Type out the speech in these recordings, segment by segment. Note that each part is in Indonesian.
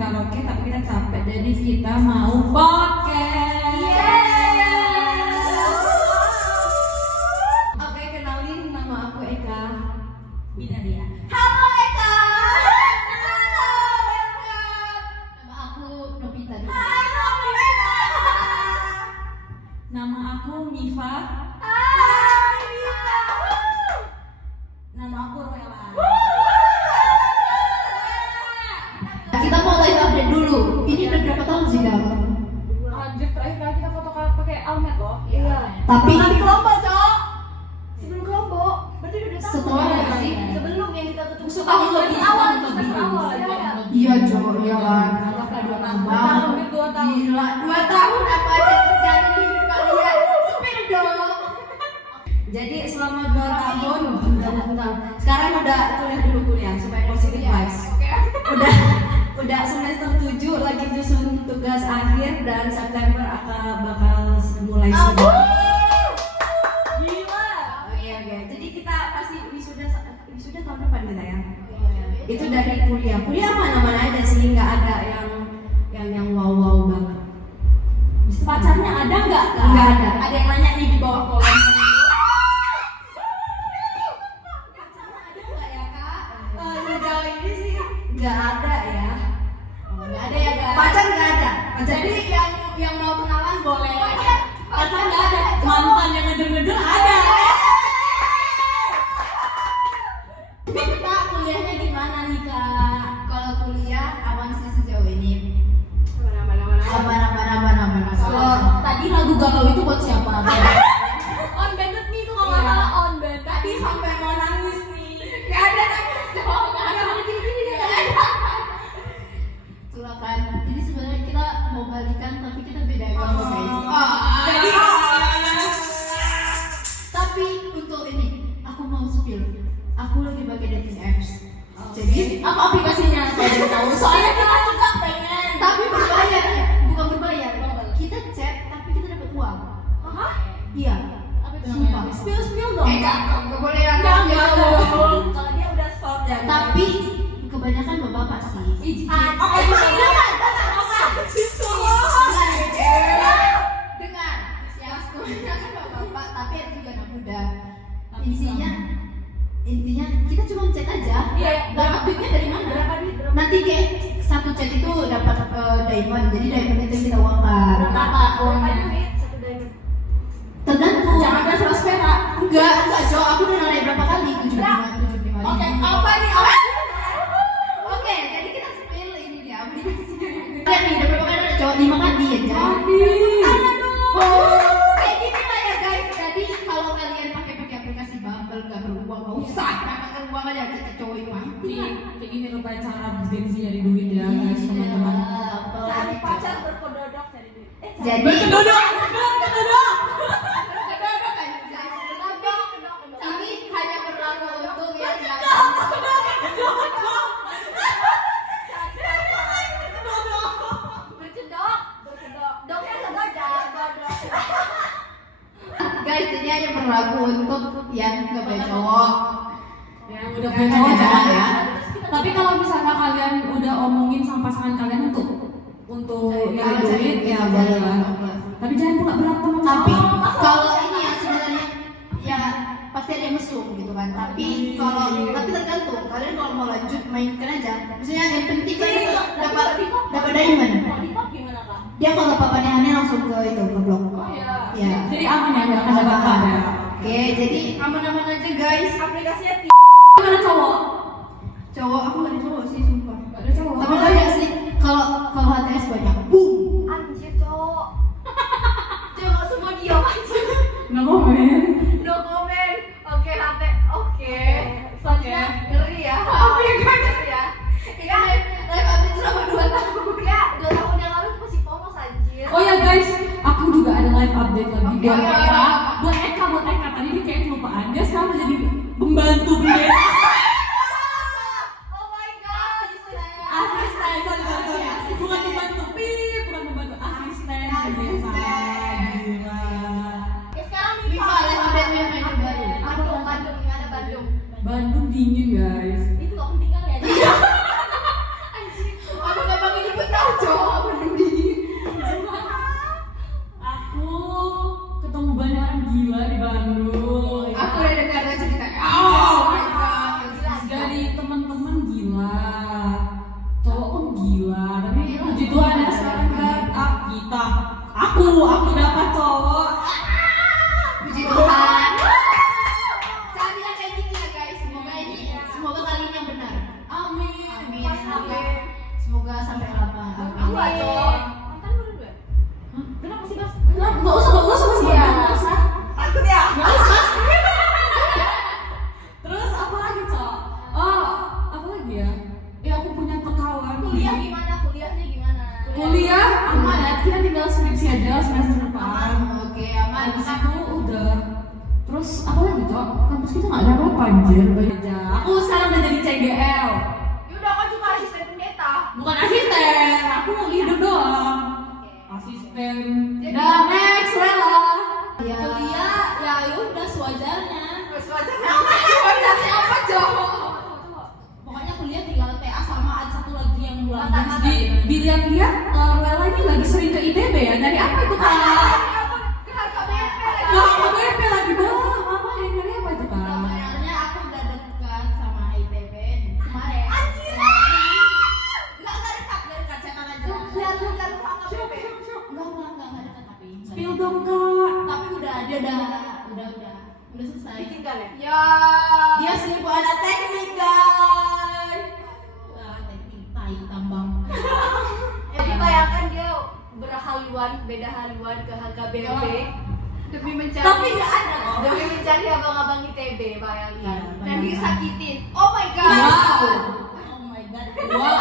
karaoke tapi kita capek, jadi kita mau podcast. Oke, kenalin, nama aku Eka Binaria. Halo Eka. Halo, nama aku Novita. Hai Novita. Nama aku Mifa. Hai Mita. Nama aku Roella. Kita mau live update dulu. Ini udah berapa tahun sih, Kak? Anjir, terakhir kali kita foto pakai almet loh. Iya. Tapi Di kelompok, Cok. Sebelum kelompok. Berarti udah tahun. Setelah ya, ya, sih? ya. Sebelum yang kita ketemu Setahun lebih, awal, setahun lebih. awal. iya, Jo, iya kan. Anggaplah 2 tahun. Wow. Hampir 2 tahun. Gila, 2 tahun apa aja terjadi di hidup kalian? Spill dong. Jadi selama 2 tahun sekarang udah kuliah supaya positive vibes. Udah semester 7 lagi nyusun tugas akhir dan September akan bakal mulai sidang. Gila. Oke. Jadi kita pasti wisuda tahun depan kita ya. Itu dari kuliah. Kuliah mana-mana aja sih, nggak ada yang wow banget. Pacarnya ada nggak? Nggak ada. Ada yang nanya nih di bawah kolom. Pacarnya ada nggak ya kak? Sejauh ini sih nggak ada ya. Nggak ada ya, guys. Pacar nggak ada. Jadi yang mau kenalan boleh. Pacar nggak ada. Mantan yang ngejer-ngejer ada. Kita kuliahnya gimana nih kak? Kalau kuliah aman sih sejauh ini. Aman. Kalau tadi lagu galau itu buat siapa? On banded nih tuh kalau nggak salah on banded. Tadi sampai mau nangis nih. Nggak ada nangis. Nggak ada gini-gini nggak ada. Itulah kan. Jadi sebenarnya kita mau balikan tapi kita beda agama, guys. Jadi Tapi untuk ini, aku mau spill. Aku lagi pakai dating apps. Jadi Apa aplikasinya? Kalau tahu. soalnya kita juga pengen. tapi berbayar, bukan berbayar. Kita chat tapi kita dapat uang. Hah? Iya. Sumpah. Spill dong. Nggak boleh yang Enggak. Kalau dia udah stop ya. Tapi kebanyakan bapak sih. Dengar, ya kebanyakan bapak, tapi ada juga anak muda. Intinya kita cuma chat aja. Iya. Dapat duitnya dari mana? Berapa duit? Nanti kayak satu chat itu dapat diamond. Jadi diamond itu kita uangkan. Berapa uangnya? duit? 1 diamond. Tergantung. Jangan transfer perak. Enggak, Jo. Aku udah narik berapa kali? 75. Oke, apa nih? Oke, jadi kita spill ini dia aplikasi. Lihat nih, udah berapa kali ada cowok? 5 kali ya, Jo. Kayak gini lah ya, guys. Jadi kalau kalian pakai aplikasi Bumble nggak beruang, nggak usah dapatkan uang aja ke cowok itu. Kayak gini rupanya cara gengsi nyari duit ya guys, teman-teman. Cari pacar berkedodok cari duit. Jadi Kedodok. ini hanya berlaku untuk yang Berkedok. Doknya sedodok. guys, ini hanya berlaku untuk yang nggak punya cowok. Yang udah punya cowok jangan ya. Tapi kalau misalnya kalian udah omongin sama pasangan kalian untuk nyari duit ya boleh lah. Tapi jangan pula berantem. Tapi kalau ini ya sebenarnya ya pasti ada yang mesum gitu kan. Tapi tergantung kalian kalau mau lanjut mainkan aja. Maksudnya yang penting kalian dapat diamond. Kalau di pop gimana kak? Dia kalau dapat aneh-aneh langsung ke blok. Oh iya. Ya. Jadi aman ya, nggak akan dapat apa ya. Oke, jadi aman-aman aja guys. Aplikasinya Gimana cowok? Cowok aku gak ada cowok sih sumpah. Gak ada cowok. Tapi banyak sih. Kalau HTS banyak. Boom. anjir cowok. Cowok semua diam anjir. Nggak komen. No comment. Oke, HT. Oke. Selanjutnya ngeri ya. Aplikasi ya. Iya, live update selama 2 tahun. Ya, 2 tahun yang lalu tuh masih polos anjir. Oh ya guys, aku juga ada live update lagi Oke. buat Eka. Buat Eka. Tadi dia kayak kelupaan. Dia sekarang jadi pembantu bendera. Oh my god. Asisten, sorry. Bukan pembantu, bukan pembantu, asisten desa. Gila. Ya sekarang Viva live update yang baru. Bandung, gimana Bandung? Bandung dingin guys. Itu gak penting kali ya. Apa gampang ini kampus kita nggak ada apa-apa anjir. Aku sekarang udah jadi CGL. Yaudah kan cuma asisten pendeta. Bukan asisten, aku mau leader doang. Asisten. Dan next Lela. Ya. Kuliah ya udah sewajarnya. Wajarnya apa coba? Pokoknya kuliah tinggal TA sama ada satu lagi yang bulan. Mantap. Dilihat-lihat Lela ini lagi sering ke ITB ya. Dari apa itu kak? Wah, KBP lagi bang. Apa yang dari apa itu kak? Sebenarnya aku udah dekat sama ITB kemarin. Nggak dekat, cekan aja. Lihat Bukan ruang KBP. enggak dekat tapi. Spill dong kak. Tapi dia udah selesai. Ditinggal ya? Dia sibuk ada teknik guys. Teknik tai tambang. Jadi bayangkan dia beda haluan ke HKBP demi mencari. Tapi nggak ada kok. Demi mencari abang-abang ITB, bayangin. Iya, Dan bayangin. disakitin. Oh my god. Wow. Oh my god. Wow.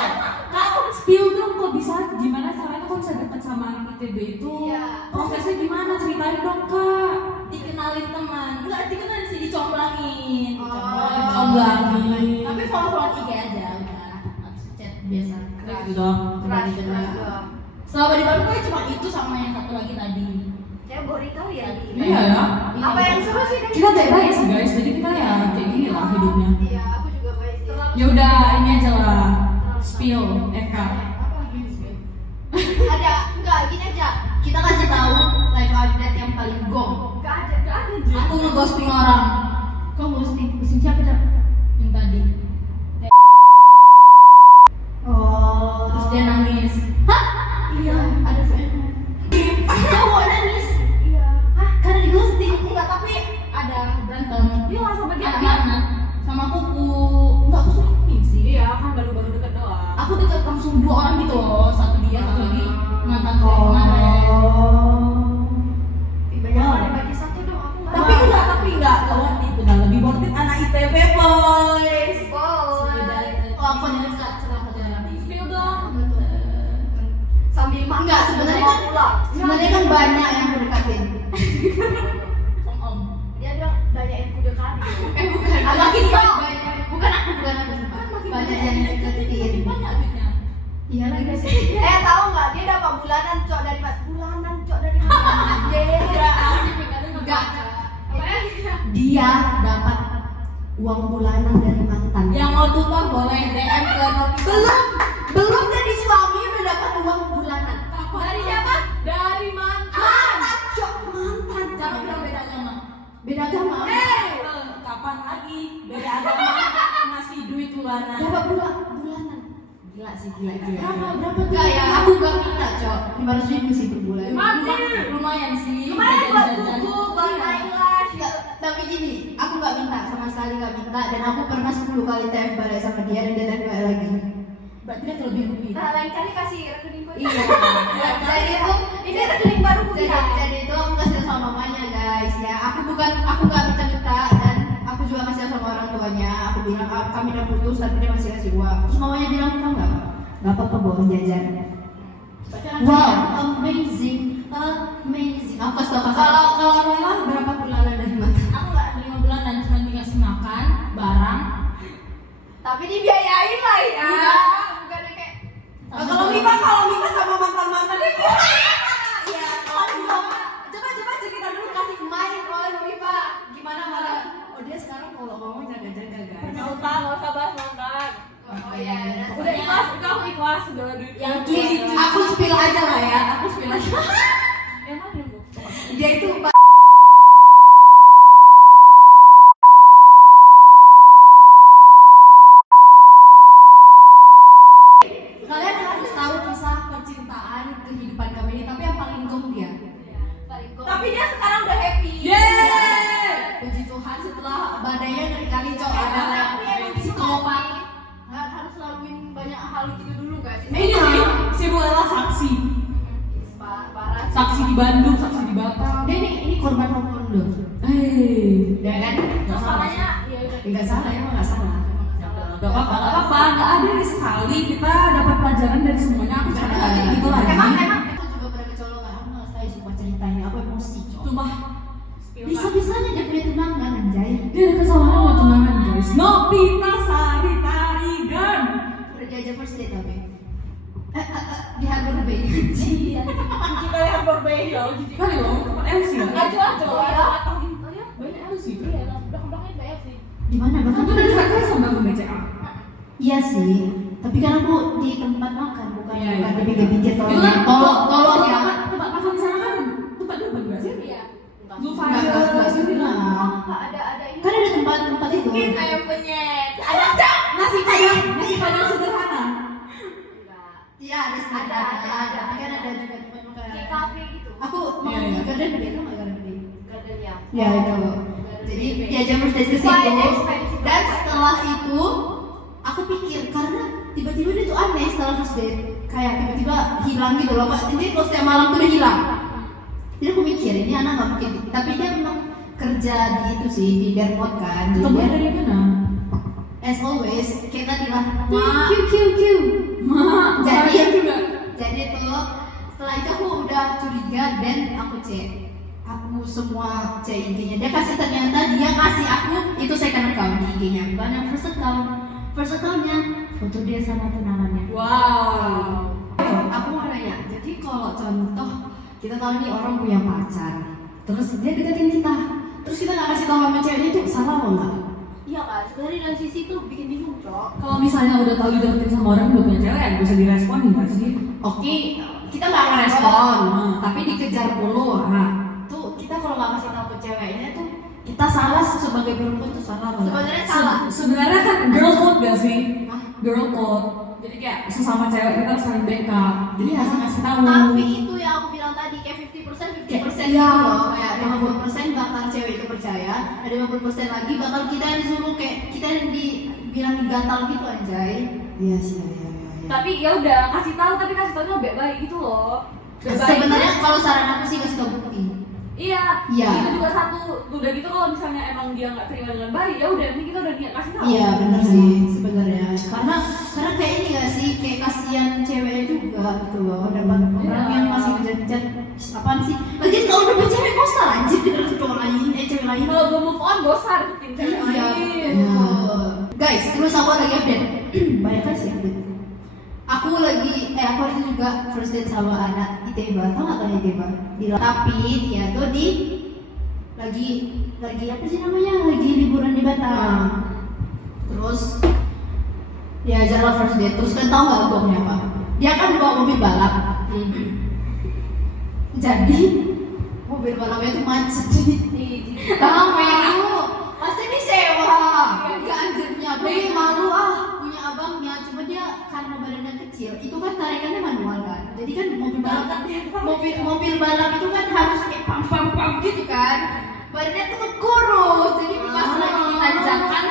Kak, spill dong kok bisa gimana caranya kok bisa deket sama anak ITB itu? Iya. Prosesnya gimana? Ceritain dong kak. Dikenalin teman. Enggak dikenalin sih, dicomblangin. Oh. Dicomblangin. Tapi follow IG aja udah. Habis chat biasa. Gitu dong. Keras Dikenal. dong. Selama di Bandung gue cuma itu sama yang satu lagi tadi. Ya boring kali ya. Iya ya. Apa yang seru sih? Kita baik-baik sih guys, jadi kita ya kayak gini lah hidupnya. Iya, aku juga baik sih. Ya udah ini aja lah. Spill Eka. Apa lagi sih? Ada, enggak gini aja. Kita kasih tahu live update yang paling gong. Enggak ada. Aku ngeghosting orang. Kok ghosting? Ghosting siapa Cap? Yang tadi. Oh. Terus dia nangis. Hah? Iya, ada fan-nya. Cowok nangis. Iya. Hah? Karena di ghosting. Enggak, tapi ada berantem. Dia nggak sama dia. Ada banget. Sama kuku. Enggak, aku selingkuhin sih. Iya, kan baru-baru deket doang. Aku deket langsung 2 orang gitu loh. Satu dia, satu lagi mantan gue Oh. kemarin. Banyak orang bagi satu dong. Aku nggak. Tapi enggak worth it. Udah lebih worth it anak ITB boys. Oh, aku nyari celah jalan. Spill dong. Sambil makan. Enggak, sebenarnya kan banyak yang aku dekatin. Om. Dia bilang banyak yang kuda kali. Bukan. Makin dong. Bukan aku. Banyak yang deketin. Banyak duitnya. Iya lagi sih. Tahu nggak? Dia dapat bulanan cok dari mas. Bulanan cok dari mas. Enggak. Dia dapat uang bulanan dari mantan. Yang mau tumpah boleh DM ke Novi. Belum jadi suami udah dapat uang bulanan. Dari siapa? Dari mantan. Mantan, cok, mantan. Jangan bilang beda agama. Beda agama. Kapan lagi beda agama ngasih duit bulanan? Dapat bulanan. Gila sih, gila. Berapa? Enggak ya, aku gak minta, Cok. 500.000 sih per bulan. Lumayan sih. Lumayan buat jajan-jajan. buku, buat eyelash. Enggak, tapi gini, aku gak minta, sama sekali gak minta. Dan aku pernah 10 kali TF balik sama dia dan dia TF balik lagi. Berarti dia kelebihan duit. Nah, lain kali kasih rekening gue. Iya. Jadi itu, ini rekening baru gue. Jadi itu aku kasih sama mamanya guys ya. Aku gak minta-minta dan aku juga kasih sama orang tuanya. Aku bilang kami udah putus tapi dia masih kasih uang. Terus mamanya bilang tau nggak? Gak apa-apa bawa jajan. Wow, amazing. Aku kasih tau kakak. Kalau Rela berapa bulanan dari mantan? Aku nggak nerima bulanan, cuma dikasih makan, barang. Tapi dibiayain lah ya. Iya. Bukan kayak. Kalau Mipa sama mantan-mantannya Iya. Coba cerita dulu kasih main oleh Mipa. Gimana malah? Oh dia sekarang kalau ngomong jaga-jaga guys. Pernah utang, nggak usah bahas mantan. Oh iya. Udah ikhlas, kamu ikhlas udah duit. Yang aku spill aja lah ya. Aku spill aja. Emang dia bu? Dia itu Kalian harus tahu kisah percintaan kehidupan kami ini, tapi yang paling gong dia. tapi dia sekarang udah happy. Puji Tuhan setelah badainya dari kali cok ada psikopat. Nggak harus laluin banyak hal gitu dulu gak sih? Ini si Bu Ella saksi. Parah. Saksi di Bandung, saksi di Batam. Dia ini korban kondo. Ya kan? Masalahnya ya udah. Enggak salah, emang enggak salah. Gak apa-apa, gak ada yang disesali. Kita dapat pelajaran dari semuanya. Aku sekarang gak kayak gitu lagi. Emang aku juga pernah kecolongan. Aku nggak sekali sumpah cerita ini. Aku emosi cok. Sumpah. Bisa-bisanya dia punya tunangan anjay. Di Harbor Bay. Iya. Uji kali Harbor Bay ya. Uji Kali loh, tempat LC ya? aja ya. Banyak LC. Iya, belakang-belakangnya banyak sih. Di mana Kan bang? tuh udah dekat sama Bank BCA. Iya sih. Tapi kan aku di tempat makan, bukan Iya, bukan iya. di pinggir-pinggir. Itu kan Tolong ya. tempat makan di sana kan tempat debat nggak sih? Iya. Zulfaya Enggak sini lah. Ada ini. Kan ada tempat itu. Mungkin ayam penyet. Ada. Nasi padang sederhana. Enggak. Iya ada. Tapi kan ada juga tempat makan. Kayak kafe gitu. Aku mau Iya, iya. Garden Bay, kan Garden Bay. Garden ya. Ya itu. Jadi diajak first date ke situ. Dan setelah itu aku pikir karena tiba-tiba dia tuh aneh setelah first date, kayak tiba-tiba hilang gitu loh. Ini kalau setiap malam tuh dia hilang. Jadi aku mikir ini anak nggak mungkin. Tapi dia memang kerja di itu sih di Dermot kan. Jadi Kamu dia, dari mana? as always kayak tadi lah. Ma. Q. Ma, Jadi saya juga. Jadi tuh setelah itu aku udah curiga dan aku cek. Aku semua cek IG-nya. Dia kasih ternyata dia kasih aku itu second account di IG-nya, bukan yang first account. First account-nya foto dia sama tunangannya. Wow. Aku mau nanya, jadi kalau contoh kita tahu nih orang punya pacar, terus dia deketin kita, terus kita nggak kasih tahu sama ceweknya itu salah apa enggak? Iya kan, sebenarnya dari sisi itu bikin bingung cok. Kalau misalnya udah tahu dideketin sama orang udah punya cewek, bisa direspon nggak sih? Oke, kita nggak ngerespon, Hmm. tapi dikejar mulu. Nah, tuh kita kalau nggak kasih tahu ke ceweknya tuh kita salah sebagai perempuan tuh salah apa? Sebenarnya salah. Sebenarnya kan girl code gak sih? Hah? Girl code. Jadi kayak sesama cewek kita harus saling backup. Jadi Iya. harus ngasih tahu. Tapi itu yang aku bilang tadi kayak 50% gitu Iya. loh. Kayak 50% bakal cewek itu percaya, ada 50% lagi bakal kita disuruh kayak kita yang dibilang digatal gitu anjay. Iya sih, iya. Tapi ya udah kasih tahu, tapi kasih tahunya baik-baik gitu loh. Baik-baik. Sebenarnya kalau saran aku sih kasih tau bukti. Iya, Iya. itu juga satu. Udah gitu kalau misalnya emang dia nggak terima dengan baik, ya udah nanti kita udah niat kasih tahu. Iya benar sih sebenarnya. Karena kayak ini gak sih kayak kasihan ceweknya juga gitu loh. Dapat orang yang masih ngejar-ngejar apaan sih? Lagian kalau udah cewek kosa anjir kita ke cowok lain, cewek lain. Kalau belum move on, bosan bikin cewek Iya. lain. betul. Guys, terus aku lagi update. Banyak kan sih update. Aku hari itu juga first date sama anak ITEBA, tau gak kan ITEBA? Tapi dia tuh lagi apa sih namanya? Lagi liburan di Batam. Terus diajak lah first date, terus kan tau gak untungnya apa? Dia kan bawa mobil balap. Jadi mobil balapnya tuh macet. Tahu? Pasti disewa. Enggak anjir punya abang malu punya abangnya. Cuma dia karena badannya kecil, itu kan tarikannya manual kan. Jadi kan mobil balap itu kan harus kayak pam gitu kan. Badannya tuh kurus. Jadi pas lagi ditanjakan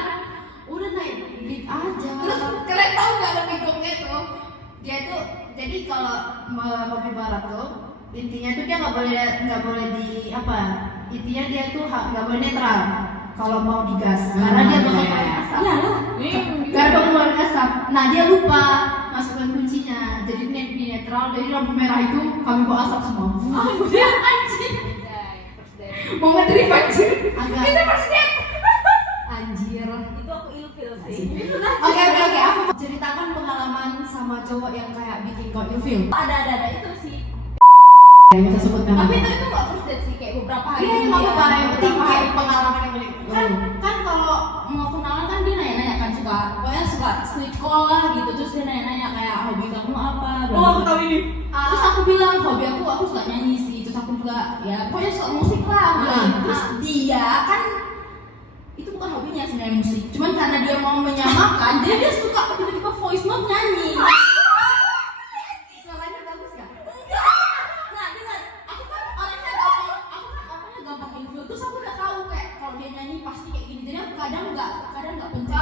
udah naik lift aja. Terus kalian tahu nggak lebih gongnya tuh? Dia tuh jadi kalau mobil balap tuh intinya tuh dia nggak boleh di apa? Intinya dia tuh nggak boleh netral kalau mau digas karena dia bakal keluarin asap. Iyalah. Karena bakal keluarin asap. Nah dia lupa masukkan kuncinya. Jadi di netral, jadi lampu merah itu kami bawa asap semua. Anjir. Mau nge-trip anjir. Agak. Itu first date. Anjir. Itu aku ilfil sih. Oke, aku mau ceritakan pengalaman sama cowok yang kayak bikin kau ilfil. Ada itu sih. Yang bisa sebut nama. Tapi itu nggak first date sih, kayak beberapa hari. Iya, nggak apa-apa. Yang penting kayak pengalaman yang paling. Kan kalau mau kenalan kan dia nanya-nanya kan pokoknya suka street call lah gitu, terus dia nanya-nanya kayak hobi kamu apa. Oh, aku tahu ini. Terus aku bilang hobi aku suka nyanyi sih, terus aku juga ya pokoknya suka musik lah aku bilang. Terus dia kan itu bukan hobinya sebenarnya musik, cuman karena dia mau menyamakan dia suka tiba-tiba voice note nyanyi. Suaranya bagus gak? Nah dengar, aku kan orangnya gampang info, terus aku udah tahu kayak kalau dia nyanyi pasti kayak gini, jadi aku kadang nggak pencet.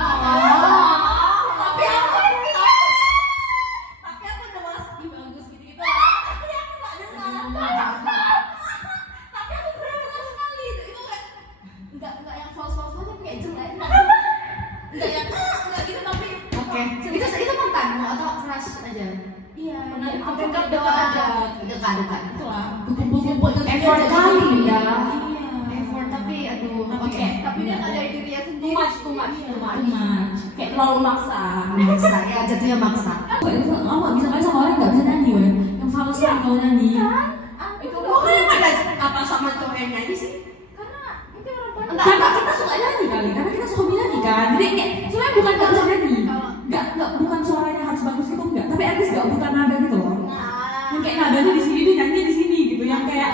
Tapi aku udah malas ih bagus gitu lah. Tapi aku nggak dengar. Tapi aku benar-benar sekali itu kayak nggak yang false aja kayak jelek. Nggak yang nggak gitu tapi Oke. Itu mantanmu atau crush aja? iya Benar, aku dekat dekat aja. Dekat. Itulah kumpul-kumpul Effort kali ya. Iya. Effort tapi aduh. Tapi Oke. kayak Tapi dia nggak dari dirinya sendiri. sendiri. Too much. Kayak terlalu maksa. Maksa ya, jatuhnya maksa. Aku nggak bisa kali sama orang yang nggak bisa nyanyi, weh. Yang fals kan kalau nyanyi. Itu Kok kalian pada apa sama cowok yang nyanyi sih? karena mungkin orang Karena kita suka nyanyi kali, karena kita suka nyanyi kan. Jadi kayak sebenarnya bukan nggak bisa nyanyi, nggak bukan suaranya harus bagus itu enggak, tapi at least nggak bukan nada gitu loh. Yang kayak nadanya di sini, dia nyanyi di sini gitu. Yang kayak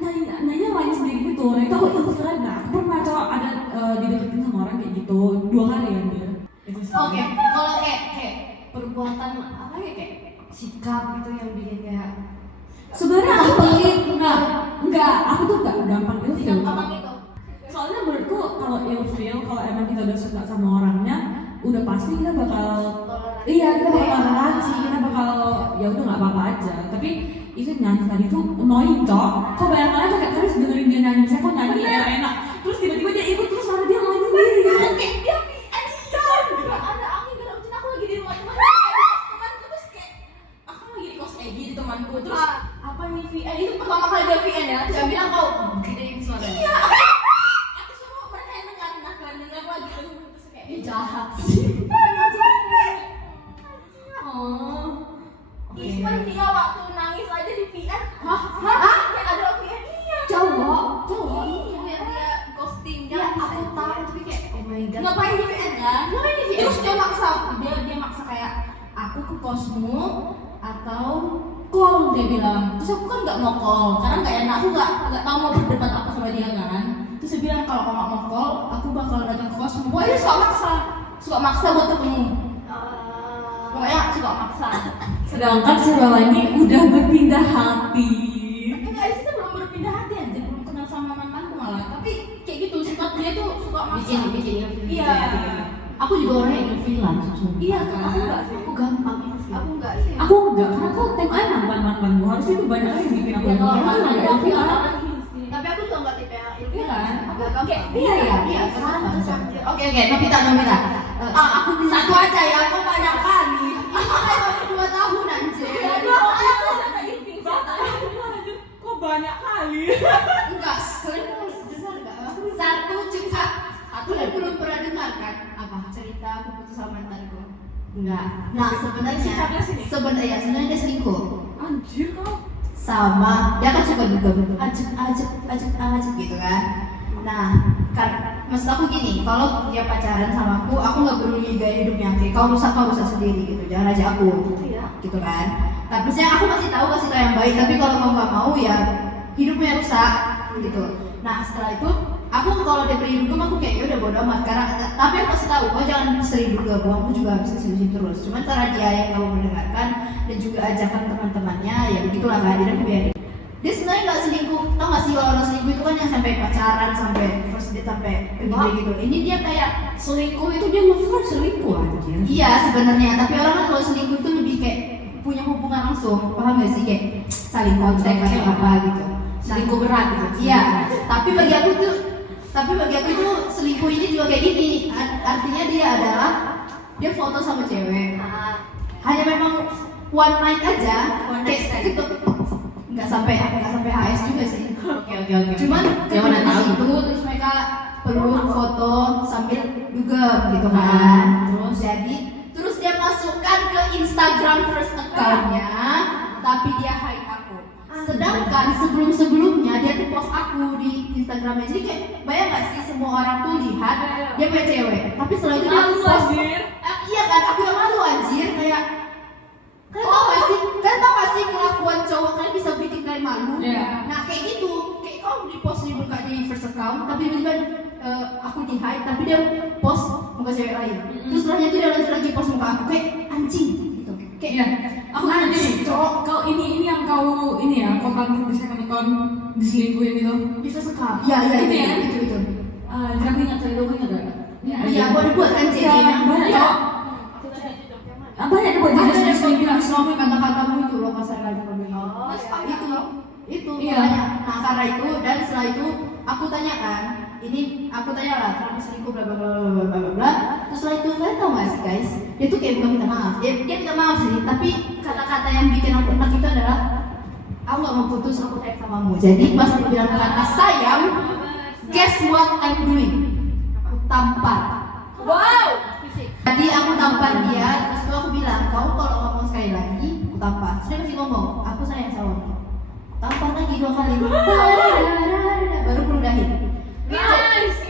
nyanyi lain sendiri gitu. Nah itu aku ilfil. Nah aku pernah coba ada dideketin sama orang kayak gitu 2 kali ya dia. Itu sih. Oke, kalau kayak perbuatan apa ya kayak sikap gitu yang bikin kayak Sebenarnya aku pelit, enggak, aku tuh enggak gampang ilfil. gampang itu. Soalnya menurutku kalau ilfil, kalau emang kita udah suka sama orangnya, udah pasti kita bakal, kita bakal toleransi, kita bakal ya udah nggak apa-apa aja. Tapi itu nyanyi tadi tuh annoying cok. Kok bayangkan aja kayak harus dengerin dia nyanyi, saya kok nyanyi enak, terus tiba-tiba dia ikut terus malah dia nyanyi sendiri. Kayak dia ada angin gerakin aku lagi di rumah temanku terus kayak aku lagi di kos Egi di temanku terus apa nih VN itu pertama kali dia VN ya terus dia bilang kau gedein suara. iya aku suruh mereka yang dengar nah kalian dengar lagi terus kayak Jahat sih. oh Oke. even dia waktu nangis aja di VN kayak ada VN iya Cowok. iya Dia ghosting Ya aku tahu tapi kayak oh my god. ngapain di VN kan? Ngapain di VN? Terus dia maksa kayak aku ke kosmu atau call dia bilang. Terus aku kan nggak mau call karena nggak enak, aku nggak tahu mau berdebat apa sama dia kan. Terus dia bilang kalau kamu mau call aku bakal datang ke kosmu. Pokoknya dia suka maksa buat ketemu. Pokoknya suka maksa. Sedangkan si Bella ini udah berpindah hati. Enggak, itu belum berpindah hati aja, belum kenal sama mantanku malah. Tapi kayak gitu sifat dia tuh suka maksa. Bikin Iya. Aku juga orang yang ilfilan. Iya kan? Aku enggak sih. Aku gampang ilfil. Aku enggak sih. Aku enggak, karena aku tengok aja mantan gue harusnya itu banyak lagi yang bikin aku Ya, kalau ilfil. mantan Aku ilfil, ilfil. Tapi aku juga enggak tipe yang Iya kan? Agak gampang. Iya ya, iya. Oke, Novita. Aku bisa satu aja ya, aku banyak kali. Aku kayak 2 tahun anjir. Kok banyak kali? Enggak, kalian mau dengar enggak? Satu cerita. Aku belum pernah dengar kan apa cerita aku putus sama mantanku. Enggak. Nah, sebenarnya dia selingkuh Anjir kau. sama dia kan suka juga ajak gitu kan. Nah, maksud aku gini, kalau dia pacaran sama aku nggak peduli gaya hidupnya. Kayak kau rusak sendiri gitu, jangan ajak aku, gitu kan. Tapi saya aku masih tahu yang baik. Tapi kalau kau nggak mau ya hidupnya rusak, gitu. Nah setelah itu aku kalau dia pergi dugem aku kayak ya udah bodo amat karena tapi aku masih tahu kau jangan sering dugem, aku juga habis kesini terus. Cuman cara dia yang kamu mendengarkan dan juga ajakan teman-temannya ya begitulah kan, dia biarin. Dia sebenarnya nggak selingkuh, tau gak sih kalau orang selingkuh itu kan yang sampai pacaran, sampai first date, sampai pergi gitu. Ini dia kayak Selingkuh itu dia nge-flirt selingkuh anjir. iya sebenarnya, tapi orang kan kalau selingkuh itu lebih kayak punya hubungan langsung, paham gak sih kayak saling kontak atau apa gitu. Selingkuh berat gitu. Iya, tapi bagi aku tuh selingkuh ini juga kayak gini. Artinya dia adalah dia foto sama cewek. Hanya memang one night aja. One night stand. Gitu. Nggak sampai HS juga sih. Oke. Cuman Gimana di tahu? situ terus mereka perlu foto sambil dugem gitu kan. Terus dia masukkan ke Instagram first account-nya, tapi dia hide aku. Sedangkan sebelumnya dia tuh post aku di Instagramnya. Jadi kayak bayang gak sih semua orang tuh lihat dia punya cewek, tapi setelah itu dia Malu, post. anjir. Iya kan, aku yang malu anjir kayak. Kalian tau gak sih kelakuan cowok kalian bisa bikin kalian malu? Iya. Nah kayak gitu, kayak kau di post dibuka di first account, tapi tiba-tiba aku di hide, tapi dia post muka cewek lain. Terus setelahnya itu dia lanjut lagi post muka aku kayak anjing gitu. Kayak Iya. Aku nanya nih, cowok kau ini yang kau ini ya, kau kan di second account diselingkuhin itu. di first account. Iya Itu ya? itu. Aku ingat cerita gue ingat gak? Iya, aku ada buat kan Iya, cewek. banyak cowok. Banyak dia buat jenis diselingkuhin. Selama kata-katamu itu loh pasar lagi itu Iya. makanya. Nah karena itu dan setelah itu aku tanya lah kenapa selingkuh bla bla bla bla bla bla bla. Terus setelah itu kalian tau gak sih guys, dia tuh kayak bukan minta maaf, dia minta maaf sih, tapi kata-kata yang bikin aku enak itu adalah aku gak mau putus, aku sayang samamu. Jadi pas dia bilang kata sayang, guess what I'm doing? tampar. Wow. Jadi aku tampar dia, terus aku bilang, kamu kalau ngomong sekali lagi, aku tampar. Terus dia masih ngomong, aku sayang sama kamu. Tampar lagi 2 kali. Baru aku ludahin. Nice.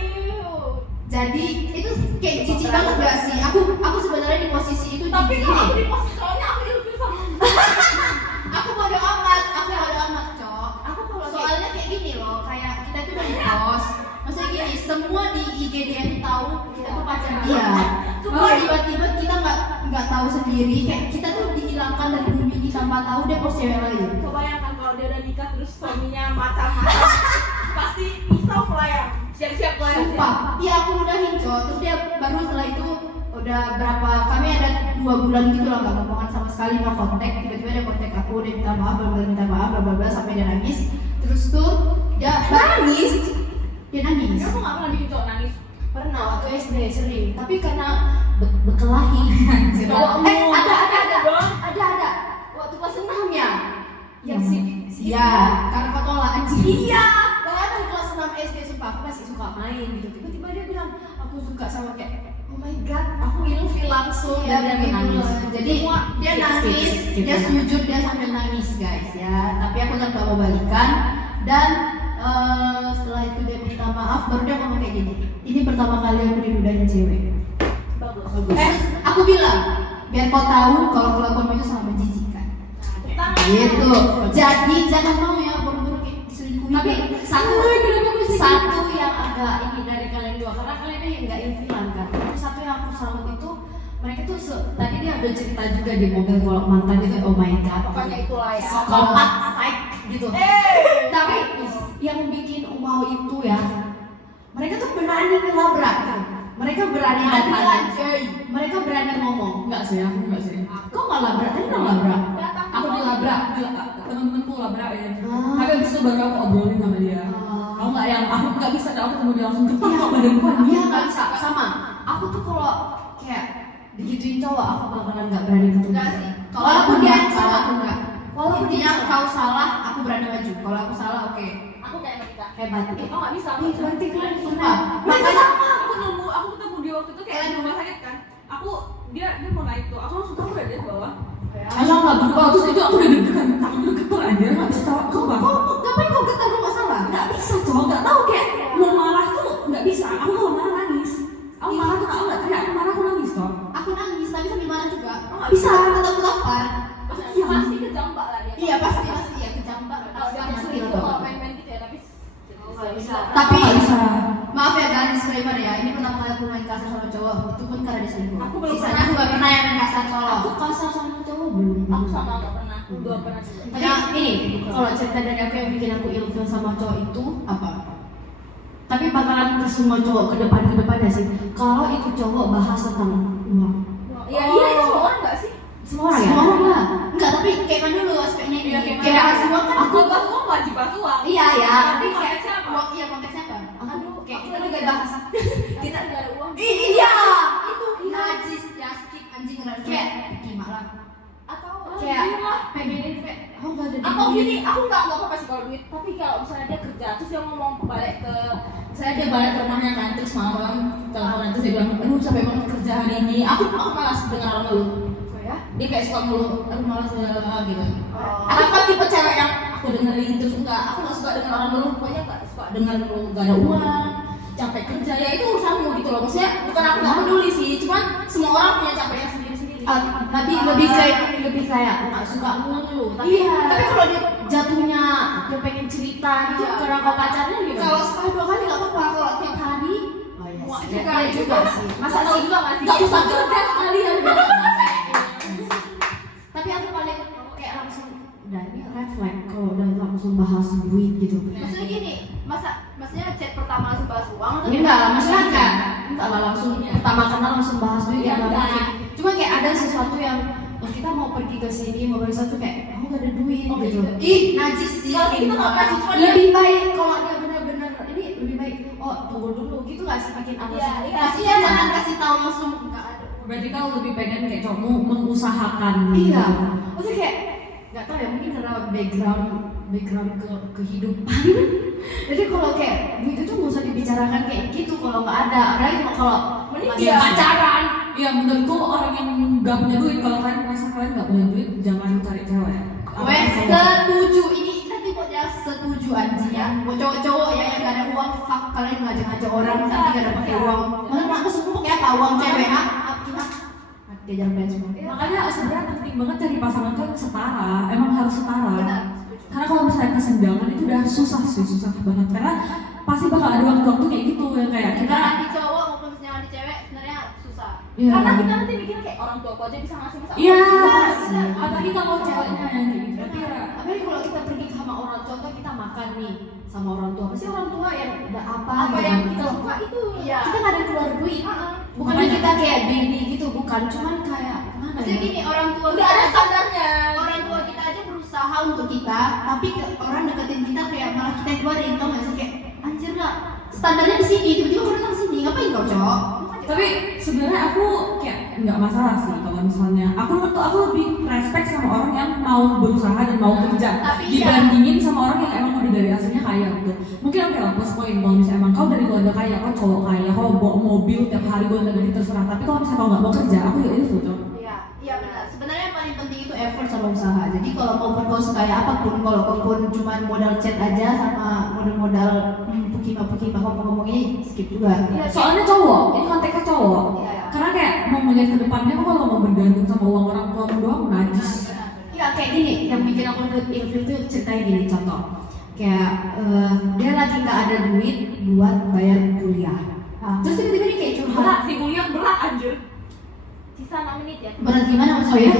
Jadi itu kayak jijik banget gak sih? Aku sebenarnya di posisi itu Tapi jijik. kalau aku di posisi soalnya aku ilfil sama. Aku bodo amat, Cok. Aku kalau Soalnya kayak gini loh, kayak kita tuh udah di pos. Maksudnya gini, semua di IGDN tahu kita tuh pacar dia. Terus tiba-tiba kita nggak tahu sendiri, kayak kita tuh dihilangkan dari bumi ini tanpa tahu dia post cewek lain. kebayangkan kalau dia udah nikah terus suaminya macam pasti pisau melayang. Siap-siap melayang. Sumpah, iya aku udahin Cok. Terus dia baru setelah itu udah berapa, kami ada 2 bulan gitu lah nggak ngomongan sama sekali, no kontak. Tiba-tiba dia kontak aku, dia minta maaf, minta maaf, bla bla bla sampai dia nangis. Terus tuh dia nangis. Kamu nggak pernah bikin cowok nangis? Pernah waktu SD sering, tapi karena bekelahi. Ada. Waktu kelas 6 ya. Yang Iya, karena kau tolak anjing. Iya, bayangkan kelas 6 SD sumpah aku masih suka main gitu. Tiba-tiba dia bilang aku suka sama kayak oh my god, aku ilfil langsung Iya, dan dia nangis. nangis. Jadi dia Skip, nangis, skip. dia sujud, dia sambil nangis guys ya. Tapi aku tetap gak mau balikan. Dan setelah itu dia minta maaf, baru dia ngomong kayak gini. Ini pertama kali aku diludahin cewek. Bagus. Aku bilang biar kau tahu kalau kelakuanmu itu sangat menjijikan. Gitu. Jadi jangan mau ya buru-buru kayak diselingkuhin. Tapi satu yang agak ini dari kalian dua, karena kalian ini nggak ilfilan kan. Tapi satu yang aku salut itu mereka tuh tadi dia ada cerita juga di mobil kalau mantan itu oh my god. Pokoknya itulah ya. Kompak fight gitu. Tapi yang bikin wow itu ya, mereka tuh berani ngelabrak kan. Mereka berani datang. Mereka berani ngomong. Enggak sih, aku enggak sih. Kok nggak labrak? Tadi nggak labrak. Aku dilabrak, temen-temenku labrak ya. Ah. Tapi abis itu baru aku obrolin sama dia. Ah. Aku nggak bisa, aku ketemu dia langsung kepak kok badanku anjing. Iya nggak bisa sama. Aku tuh kalau kayak digituin cowok aku bakalan nggak berani ketemu. Enggak sih. Walaupun dia salah salah aku enggak. Walaupun dia Intinya kau salah, aku berani maju. Kalau aku salah, oke. Aku kayak kita. hebat. Oh nggak bisa. Ih, berarti kalian Sumpah. Makanya aku ketemu dia waktu itu kayak di rumah sakit kan. Dia mau naik tuh. Aku langsung tahu dia di bawah. Asal nggak berubah, terus itu aku udah deg-degan, tangan udah getar aja, nggak bisa tahu kau bang. ngapain kau getar lu nggak salah? Nggak bisa cowok, nggak tahu kayak mau marah tuh nggak bisa. Aku kalau marah nangis. Aku marah tuh aku nggak teriak, aku marah aku nangis kok. Aku nangis tapi sambil marah juga. Oh nggak Bisa, bisa. tetap tampar. Iya. Pasti kejambak lah dia. Iya pasti ya kejambak. Kalau dia Pasti selingkuh itu. kalau main-main gitu ya tapi. Nggak bisa. Tapi Nggak bisa. maaf ya guys, disclaimer ya. Ini pertama kali aku main kasar sama cowok. Itu pun karena dia selingkuh. Aku belum Sisanya pernah. aku gak pernah yang main kasar cowok. Aku kasar sama cowok belum. Aku sama nggak pernah. Dua pernah juga. Tapi ini kalau cerita dari aku yang bikin aku ilfil sama cowok itu Apa? tapi bakalan ke semua cowok ke depannya sih. Kalau itu cowok bahas tentang uang. Iya itu semua orang nggak sih? Semua orang ya? Semua orang lah. Enggak, tapi kayak mana dulu aspeknya ini? Iya, kayak Kayak mana? semua kan Aku bahas uang wajib bahas uang. Iya ya, Tapi tapi kayak konteksnya apa? uang iya konteksnya apa? Aduh, Kayak aku kita lagi juga ada- bahas Kita nggak ada uang. Iya, itu najis, jastik, anjing kayak gimana lah. Atau Kayak gila. pengen ini kayak oh nggak ada Atau duit. gini, aku nggak apa-apa sih kalau duit. Tapi kalau misalnya dia kerja, terus dia ngomong balik ke, misalnya dia balik ke rumahnya kan, terus malam-malam teleponan terus dia bilang, aduh capek banget kerja hari ini. Aku malas dengar orang ngeluh. Oh ya? Dia kayak suka ngeluh, aduh malas gitu. Oh. Aku kan tipe cewek yang aku dengerin terus enggak, aku nggak suka dengar orang ngeluh. Pokoknya nggak suka dengar ngeluh, nggak ada uang, capek kerja. Ya itu urusanmu gitu loh. Maksudnya bukan aku nggak peduli sih, cuman semua orang punya capeknya sendiri-sendiri. Tapi lebih kayak nggak suka ngeluh. Tapi Iya. tapi kalau dia Jatuhnya dia pengen cerita gitu Iya. karena kau pacarnya gitu. kalau sekali 2 kali nggak apa-apa. Kalau tiap hari Oh iya Wah, sih. juga, Iya juga sih. Masa Nggak tahu sih? juga nggak sih? Nggak usah kerja ya, sekalian. tapi aku paling Kayak langsung udah ini red flag kalau udah langsung bahas duit gitu. maksudnya gini, maksudnya chat pertama langsung bahas uang atau Enggak lah, maksudnya enggak lah langsung pertama kenal langsung bahas duit Iya, ya nggak enggak. mungkin. Cuma kayak ada sesuatu yang kita mau pergi ke sini mau beli sesuatu kayak aku gak ada duit Oh, gitu. gitu. ih najis sih. Kalau gitu nggak apa sih, cuma dia Lebih baik kalau dia benar-benar ini lebih baik. Oh tunggu dulu gitu nggak sih bikin apa Iya, sih? iya. Maksudnya jangan kasih tahu langsung nggak ada. Berarti kau lebih pengen kayak cowokmu mengusahakan. Iya. gitu. Maksudnya kayak nggak tahu ya mungkin karena background kehidupan Jadi kalau kayak gitu tuh nggak usah dibicarakan kayak gitu kalau nggak ada. Apalagi kalau masih Iya. pacaran. Iya, menurutku orang yang nggak punya duit, kalau kalian merasa kalian nggak punya duit, jangan cari cewek. Wes setuju, ini nanti pokoknya setuju anjing ya. Buat cowok-cowok ya yang gak ada uang, fuck kalian ngajak-ngajak orang tapi gak ada pakai uang. Maksudnya aku semua pakai apa? Uang cewek ah? Cuma kejar brand semua. Makanya sebenarnya penting banget cari pasangan tuh yang setara, emang harus setara. Benar. Karena kalau misalnya kesenjangan itu udah susah sih, susah banget. Karena pasti bakal ada waktu-waktu kayak gitu yang kayak kita. Kita di cowok maupun misalnya di cewek sebenarnya susah. Iya. Karena kita nanti mikir kayak orang tua aku aja bisa ngasih masalah. Iya. Benar. Apalagi kalau ceweknya yang kayak gitu. Tapi ya, Apalagi kalau kita pergi sama orang, contoh kita makan nih sama orang tua, pasti orang tua yang udah apa gitu. yang kita suka itu. Iya. Kita nggak ada keluar duit. Bukannya Makanya. kita kayak baby gitu, bukan. Cuman kayak mana Maksudnya ya? gini, orang tua Udah ada standarnya. orang tua kita aja berusaha untuk kita, tapi orang deketin kita kayak malah kita yang keluarin, tau gak sih? Kayak anjir lah, standarnya di sini, tiba-tiba orang datang sini, ngapain kau cowok? tapi sebenarnya aku kayak nggak masalah sih kalau misalnya aku lebih respect sama orang yang mau berusaha dan mau kerja Tapi dibandingin sama orang yang emang udah dari aslinya kaya gitu. Mungkin oke lah plus poin kalau misalnya emang kau dari keluarga kaya, kau cowok kaya, kau bawa mobil tiap hari gue nggak terserah. Tapi kalau misalnya kau nggak mau kerja, aku ya itu cocok. Iya, iya benar. Sebenarnya yang paling penting itu effort sama usaha. Jadi kalau mau kau sekaya apapun, kalau kau pun cuma modal chat aja sama modal pukima ngomong ini skip juga. Soalnya cowok, ini konteksnya cowok. Iya, iya. Karena kayak mau melihat ke depannya, kok kalau mau bergantung sama uang orang tua doang najis. Iya kayak gini, yang bikin aku ilfil tuh ceritanya gini, contoh kayak dia lagi nggak ada duit buat bayar kuliah. Terus tiba-tiba dia kayak curhat. Berat sih kuliah berat anjir. Sisa 6 menit ya. Berat gimana Oh maksudnya? ya?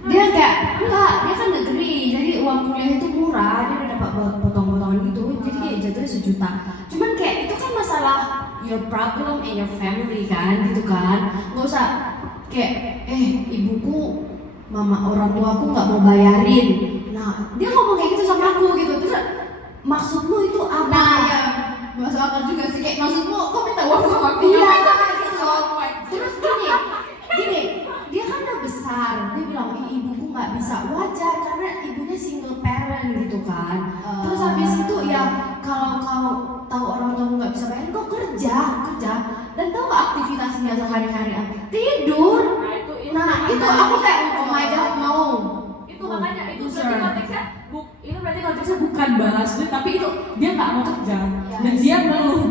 Dia kayak enggak, dia kan negeri, jadi uang kuliah itu murah, dia udah dapat potong-potongan gitu, jadi kayak jatuhnya 1 juta. Cuman kayak itu kan masalah your problem and your family kan, gitu kan. Nggak usah kayak ibuku, mama orang tua aku nggak mau bayarin. Nah dia ngomong kayak gitu sama aku gitu, terus maksudmu itu apa? Nah ya, masuk akal juga sih. Kayak maksudmu, kok minta uang sama aku? Iya, gitu. Terus gini, dia kan udah besar. Dia bilang, ibuku nggak bisa. Wajar, karena ibunya single parent gitu kan. Terus habis itu ya, kalau kau tahu orang tua nggak bisa bayar, kau kerja. Dan tahu nggak aktivitasnya sehari-hari apa? Tidur. Nah itu aku kayak, oh my god, no. Itu makanya itu berarti konteksnya bukan balas duit, tapi itu dia nggak mau kerja dan dia ngeluh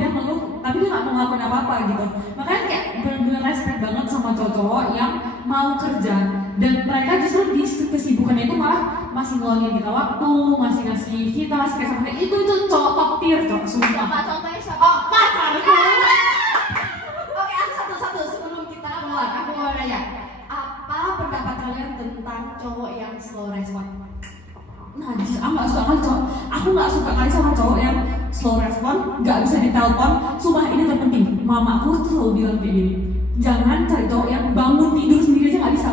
tapi dia nggak mau ngelakuin apa-apa gitu. Makanya kayak benar-benar respect banget sama cowok-cowok yang mau kerja dan mereka justru di kesibukannya itu malah masih ngeluangin kita waktu, masih ngasih kita, masih kayak sampai itu cowok top tier cowok sumpah. Apa contohnya siapa? Oh, pacarku. Oke, aku satu-satu sebelum kita keluar, aku mau nanya. Apa pendapat kalian tentang cowok yang slow respon? Najis, aku nggak suka kali sama cowok yang slow respon, nggak bisa ditelepon. Sumpah ini terpenting. Mamaku tuh selalu bilang kayak gini, jangan cari cowok yang bangun tidur sendiri aja nggak bisa,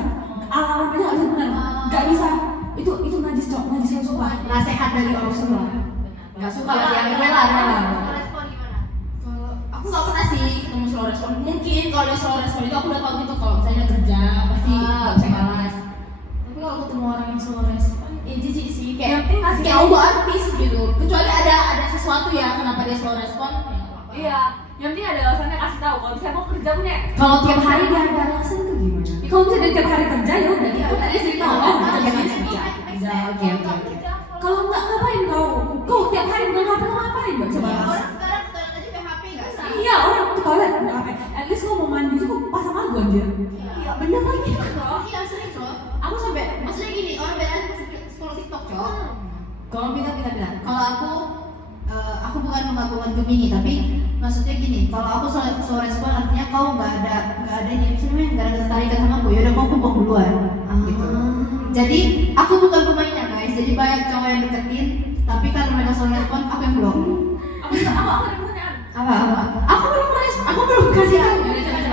alarm aja nggak bisa benar, nggak bisa. Itu najis cowok, najis yang sumpah. Nasihat dari orang semua. Nggak suka lah yang rela. Respon gimana? Kalau aku nggak pernah sih ketemu slow respon. Mungkin kalau slow respon itu aku udah tahu gitu kalau misalnya kerja pasti nggak bisa balas. Tapi kalau ketemu orang yang slow respon, ya jijik sih. Kayak kayak nunggu artis gitu. Kecuali ada sesuatu ya kenapa dia slow respon. Ya nggak apa-apa. Iya, yang penting ada alasannya, kasih tahu. Kalau misalnya mau kerja punya. Kalau tiap hari dia ada alasan tuh gimana? Kalau misalnya dia tiap hari kerja ya udah itu tadi sih tahu. Oh, Oke, Kalau nggak ngapain kau tiap hari bukan ngapain nggak bisa balas. Orang sekarang ke toilet aja PHP nggak sih? Iya, orang ke toilet nggak apa. At least kalau mau mandi tuh kok pasang lagu anjir. Iya, bener lagi. Iya serius loh. Aku sampai, maksudnya gini, orang beda scroll TikTok cowok. Kalau kita. Kalau aku bukan mengagumkan Gemini, tapi maksudnya gini, kalau aku slow respon artinya kau nggak ada ini, sebenarnya nggak ada ketertarikan sama aku, yaudah kau kumpul duluan. Gitu. Jadi aku bukan pemainnya guys, jadi banyak cowok yang deketin, tapi karena mereka slow respon, aku yang blok. Aku ada pertanyaan. Apa? Aku belum respon, aku belum kasih tahu.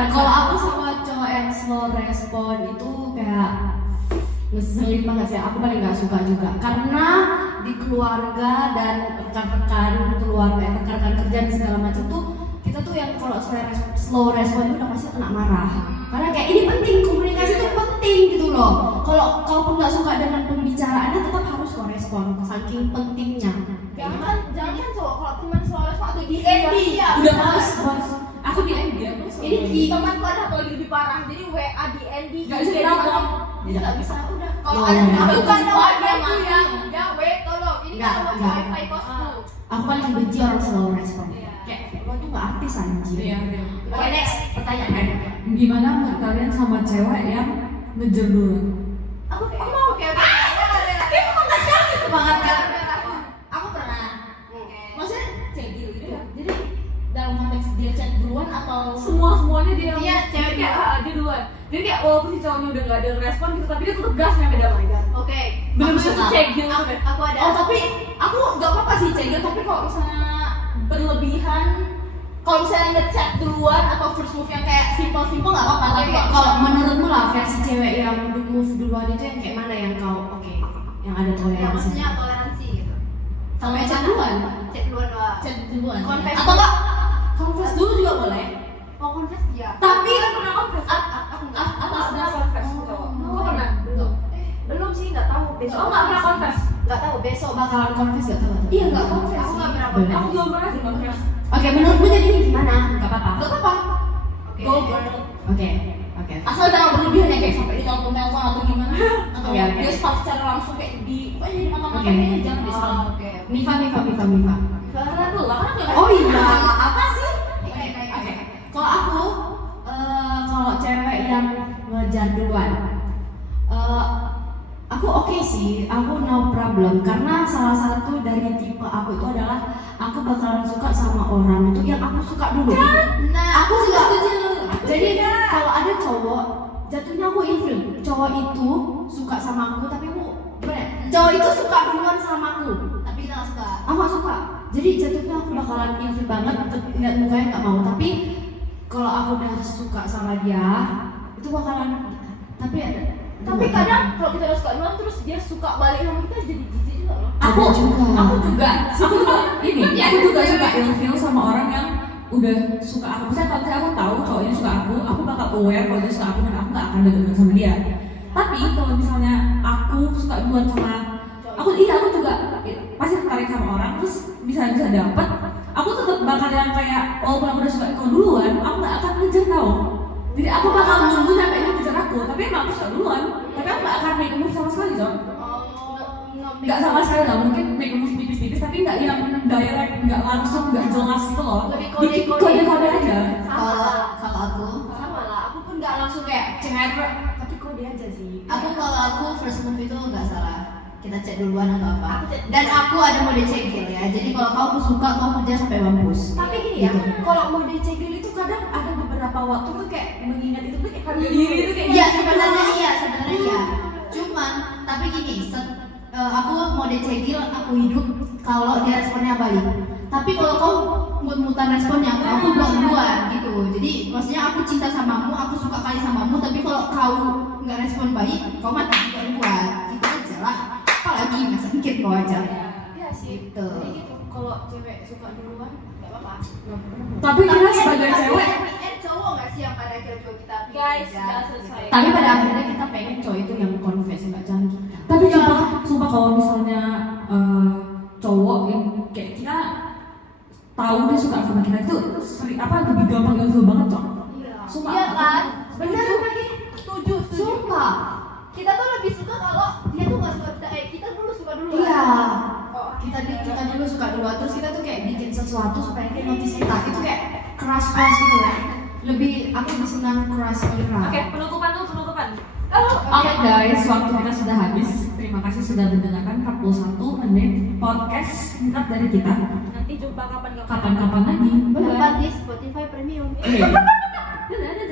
Kalau aku sama cowok yang slow respon itu kayak ngeselin banget sih. Aku paling nggak suka juga karena di keluarga dan rekan-rekan keluarga, rekan-rekan kerja dan segala macam tuh kita tuh tuh yang kalau slow respon itu udah pasti kena marah. Karena kayak ini penting, komunikasi itu penting gitu loh. Kalau kau pun nggak suka dengan pembicaraannya tetap harus kau respon, saking pentingnya. Jangan cowok kalau teman selalu atau di ND Udah males, bos. Aku di ND. ini di temanku ada apalagi lebih parah, jadi WA di ND Nggak bisa ditelepon. jadi nggak bisa udah kalau Oh. ada Aku bukan ada WA wifi aku ya. ya wait tolong ini Nggak, kalau nggak. wifi kosku. Aku paling benci orang slow respon. Iya. Kayak lo tuh nggak artis anjir. Iya. Oke next pertanyaan. Gimana menurut kalian sama cewek yang ngejar dulu? Oke Semangat kan? Aku pernah. Maksudnya cegil gitu. Jadi dalam konteks dia chat duluan atau Semuanya dia Iya, cewek kayak dia duluan. Jadi kayak walaupun si cowoknya udah gak ada respon gitu, tapi dia tetap gas nyampe damaikan. Oke. Bener-bener Maksudnya, cegil gitu deh. Aku ada. Oh tapi aku nggak apa-apa sih cegil, tapi kalau misalnya berlebihan, kalau misalnya ngechat duluan atau first move yang kayak simple nggak apa-apa. Tapi Kalau menurutmu lah versi cewek yang move duluan itu yang kayak mana yang kau yang ada Ya, toleransi? maksudnya toleransi gitu. sampai chat duluan, Chat duluan doang. chat duluan. Confess. Atau enggak? Confess dulu juga boleh. Oh, confess ya. Tapi Pernah confess? Aku enggak. atas dasar confess gitu. Kok pernah? Belum. Belum sih, nggak tahu. Besok Oh nggak pernah confess. Nggak tahu besok bakalan confess gak tahu. iya nggak confess. Aku enggak pernah Bener. confess. Aku belum pernah sih confess. Oke, menurutmu jadi ini gimana? Gak apa-apa. Nggak apa-apa. Oke. Go girl. Oke. Asal jangan berlebihan ya kayak sampai di telepon atau gimana. Atau Oke, oke. dia start secara langsung kayak di pokoknya di mata-mata Oke. kayaknya jangan di Oh, oke. Mifa. Pernah dulu lah, karena nggak. Oh iya. apa sih? Oke. Kalau aku, kalau cewek yang ngejar duluan, aku oke sih, aku no problem. Karena salah satu dari tipe aku itu adalah aku bakalan suka sama orang itu yang aku suka dulu. Nah, Aku juga setuju. Jadi kalau ada cowok, jatuhnya aku ilfil. Cowok itu suka sama aku, tapi aku cowok itu suka duluan sama aku. tapi kita nggak suka. Aku gak suka. Jadi jatuhnya aku bakalan ilfil banget, lihat mukanya nggak mau. Tapi kalau aku udah suka sama dia, itu bakalan. Tapi ada. Tapi kadang kalau kita udah suka duluan terus dia suka balik sama kita jadi jijik juga loh. Ada juga. Aku juga suka ilfeel sama orang yang udah suka aku. Misalnya kalau misalnya aku tahu cowoknya suka aku bakal aware kalau dia suka aku dan aku nggak akan deket sama dia. Tapi kalau misalnya aku suka duluan sama aku juga pasti tertarik sama orang terus bisa dapet, aku tetap bakal yang kayak walaupun aku udah suka kau duluan, aku nggak akan ngejar kau. Jadi aku bakal nunggu sampai dia ngejar aku, tapi emang aku suka duluan, tapi aku nggak akan make a move sama sekali John. Nggak sama sekali lah, mungkin make a move tipis-tipis tapi nggak yang direct, nggak langsung, nggak jelas gitu loh. Lebih Dikit kode-kode. kode-kode aja. Kalau aku sama lah. Aku pun nggak langsung kayak cewek, tapi kode aja sih. Kalau aku first move itu nggak salah. Kita chat duluan atau apa. Dan aku ada mode cegil ya. Jadi kalau kamu suka, kamu kejar sampai mampus. Tapi gini ya, kalau mau dicegil itu kadang ada beberapa waktu tuh kayak mengingat itu tuh kayak harga diri itu kayak Iya sebenarnya iya. Cuman tapi gini, aku mode cegil aku hidup kalau dia responnya balik. Tapi kalau kau mut-mutan responnya, aku blok duluan gitu. Jadi maksudnya aku cinta samamu, aku suka kali samamu. Tapi kalau kau nggak respon baik, kau mati duluan. Gitu aja lah. Apalagi nggak sakit kau aja. Iya sih. Gitu. Jadi gitu. Kalau cewek suka duluan nggak apa-apa. Tapi kita sebagai cewek, cowok nggak sih yang pada akhirnya cowok kita pilih? Guys, Ya. sudah selesai. Tapi pada akhirnya kita pengen cowok itu yang confess, nggak jangan kita. tapi sumpah kalau misalnya cowok yang kayak kita tahu dia suka sama kita itu lebih gampang ilfil banget Cok. Sumpah. Iya kan? Bener lagi. Setuju. Sumpah. Kita tuh lebih suka kalau dia tuh nggak suka kita, kita dulu suka dulu. Iya. Oh, Kita dulu suka duluan, terus kita tuh kayak bikin sesuatu supaya dia notice kita. Itu kayak crush gitu ya. Aku lebih senang crush Ira. Oke, penutupan. Oke guys, waktu kita sudah habis. Terima kasih sudah mendengarkan 41 menit podcast singkat dari kita. Nanti jumpa kapan-kapan. Kapan-kapan lagi. Bye bye. Tempat di Spotify Premium. Dadah.